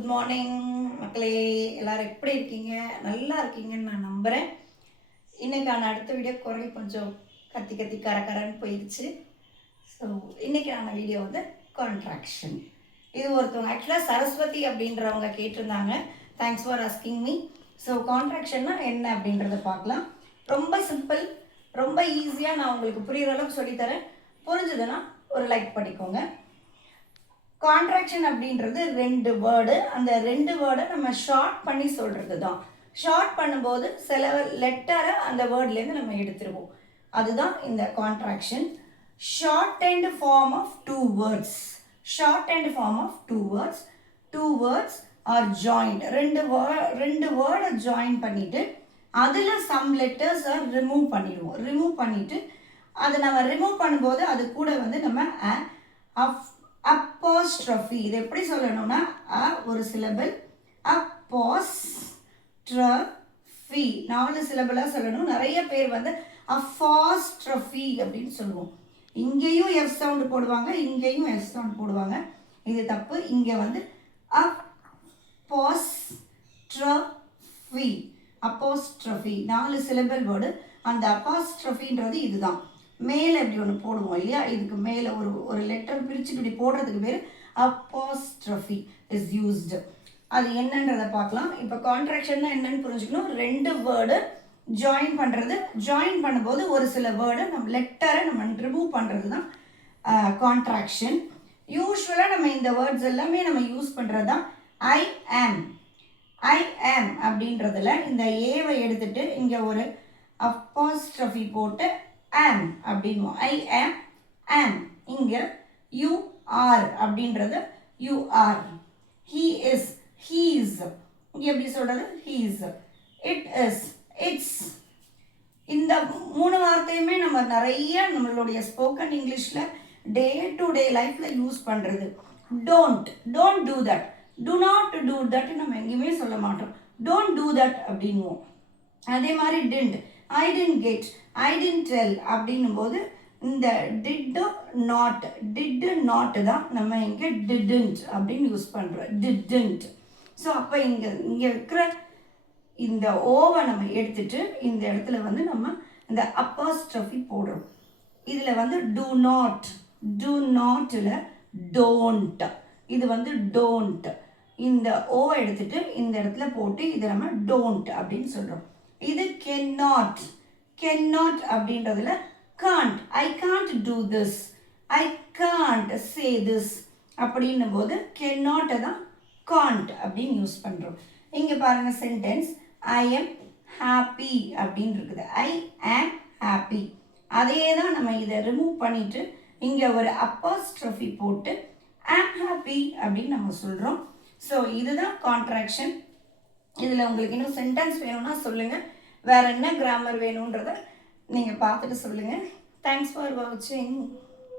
Good morning மக்களே. எல்லாரும் எப்படி இருக்கீங்க? நல்லா இருக்கீங்கன்னு நான் நம்புகிறேன். இன்றைக்கான அடுத்த வீடியோ குரல் கொஞ்சம் கத்தி கத்தி கரன்னு போயிடுச்சு. ஸோ இன்றைக்கான வீடியோ வந்து கான்ட்ராக்ஷன். இது ஒருத்தவங்க ஆக்சுவலாக சரஸ்வதி அப்படின்றவங்க கேட்டிருந்தாங்க. Thanks for asking me. So கான்ட்ராக்ஷன்னா என்ன அப்படின்றத பார்க்கலாம். ரொம்ப சிம்பிள், ரொம்ப ஈஸியாக நான் உங்களுக்கு புரிகிற அளவுக்கு சொல்லித்தரேன். புரிஞ்சுதுன்னா ஒரு லைக் பண்ணிக்கோங்க. கான்ட்ராக்ஷன் அப்படின்றது ரெண்டு வேர்டு. அந்த ரெண்டு வேர்டை நம்ம ஷார்ட் பண்ணி சொல்கிறது தான். ஷார்ட் பண்ணும்போது சில லெட்டரை அந்த வேர்ட்லேருந்து நம்ம எடுத்துருவோம். அதுதான் இந்த contraction. Shortened form of two words. Shortened form of two words. Two words are joined. ரெண்டு வேர்டை ஜாயின் பண்ணிவிட்டு அதில் சம் லெட்டர்ஸை ரிமூவ் பண்ணிடுவோம். ரிமூவ் பண்ணிவிட்டு அதை நம்ம ரிமூவ் பண்ணும்போது அது கூட வந்து நம்ம அப்போஸ்ட்ரோஃபி. இது எப்படி சொல்லணும்னா ஒரு சிலபிள், அப்போஸ்ட்ரோஃபி 4 சிலபிளாக சொல்லணும். நிறைய பேர் வந்து அப்போஸ்ட்ரோஃபி அப்படின்னு சொல்லுவோம். இங்கேயும் எஃப் சவுண்டு போடுவாங்க, இங்கேயும் எஃப் சவுண்ட் போடுவாங்க. இது தப்பு. இங்கே வந்து அப்போஸ்ட்ரோஃபி. அப்போஸ்ட்ரோஃபி 4 சிலபிள் வேர்டு. அந்த அப்போஸ்ட்ரோஃபின்றது இதுதான். மேலே இப்படி ஒன்று போடுவோம் இல்லையா, இதுக்கு மேலே ஒரு லெட்டர் பிரித்து இப்படி போடுறதுக்கு பேர் அப்போஸ்ட்ரோஃபி இஸ் யூஸ்டு. அது என்னன்றதை பார்க்கலாம். இப்போ கான்ட்ராக்ஷன்னா என்னன்னு புரிஞ்சுக்கணும். ரெண்டு வேர்டு ஜாயின் பண்ணுறது. ஜாயின் பண்ணும்போது ஒரு சில வேர்டை நம்ம லெட்டரை நம்ம ரிமூவ் பண்ணுறது தான் கான்ட்ராக்ஷன். யூஸ்வலாக நம்ம இந்த வேர்ட்ஸ் எல்லாமே நம்ம யூஸ் பண்ணுறது தான் ஐ ஆம். ஐ ஆம் அப்படின்றதுல இந்த ஏவை எடுத்துட்டு இங்கே ஒரு அப்போஸ்ட்ரோஃபி போட்டு ஆம் அப்படின்வோம். ஐ ஆம், ஆம். இங்கே யூ ஆர் அப்படின்றது you are. He is, he's. இங்கே எப்படி சொல்கிறது? ஹீஸ். It is, it's. இந்த 3 வார்த்தையுமே நம்ம நிறைய நம்மளுடைய ஸ்போக்கன் இங்கிலீஷில் டே டு டே லைஃப்பில் யூஸ் பண்ணுறது. Don't, don't do that, do not do that நம்ம எங்கேயுமே சொல்ல மாட்டோம். டோன்ட் டூ தட் அப்படின்வோம். அதே மாதிரி didn't, I didn't get, I didn't tell அப்படின்னும் போது இந்த டிட்டு நாட், டிட்டு நாட்டு தான் நம்ம இங்கே டிடன்ட் அப்படின்னு யூஸ் பண்ணுறோம். டிடன்ட். ஸோ அப்போ இங்கே இருக்கிற இந்த ஓவை நம்ம எடுத்துட்டு இந்த இடத்துல வந்து நம்ம இந்த அப்போஸ்ட்ரோஃபி போடுறோம். இதில் வந்து டு நாட், டு நாட்டில் டோன்ட். இது வந்து டோன்ட். இந்த ஓவை எடுத்துட்டு இந்த இடத்துல போட்டு இதை நம்ம டோன்ட் அப்படின்னு சொல்கிறோம். இது cannot, cannot அப்படின்றதுல can't, I can't do this, I can't say this அப்படின்னும் போது cannot தான் can't அப்படின்னு யூஸ் பண்ணுறோம். இங்கே பாருங்கள் சென்டென்ஸ் I am happy அப்படின்னு இருக்குது. I am happy. அதே தான் நம்ம இதை ரிமூவ் பண்ணிவிட்டு இங்கே ஒரு அப்போஸ்ட்ரோஃபி போட்டு am happy அப்படின்னு நம்ம சொல்கிறோம். ஸோ இதுதான் கான்ட்ராக்ஷன். இதில் உங்களுக்கு இன்னும் சென்டென்ஸ் வேணும்னா சொல்லுங்கள். வேறு என்ன கிராமர் வேணுன்றதை நீங்கள் பார்த்துட்டு சொல்லுங்கள். தேங்க்ஸ் ஃபார் வாட்சிங்.